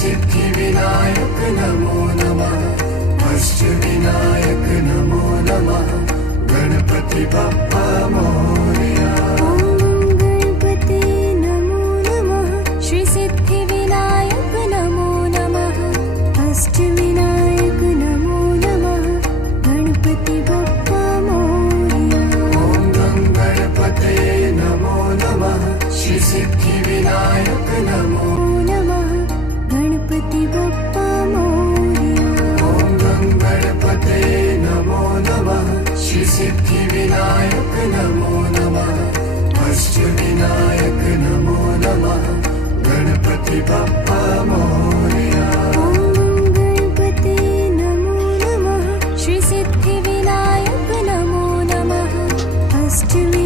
सिद्धिविनायक नमो नमः। अष्टविनायक नमो नमः। गणपति बप्पा मोरया। गणपते नमो नमः। श्री सिद्धिविनायक नमो नमः। अष्टविनायक नमो नमः। गणपति बप्पा मोरया। ॐ गणपते नमो नमः। श्री सिद्धिविनायक नमो नमः। गणपति बप्पा मोरया। ॐ गणपते नमो नमः। श्री सिद्धिविनायक नमो नमः। अष्टविनायक नमो नमः। गणपति बप्पा मोरया। गणपते नमो नमः। श्री सिद्धिविनायक नमो नमः। अष्टविनायक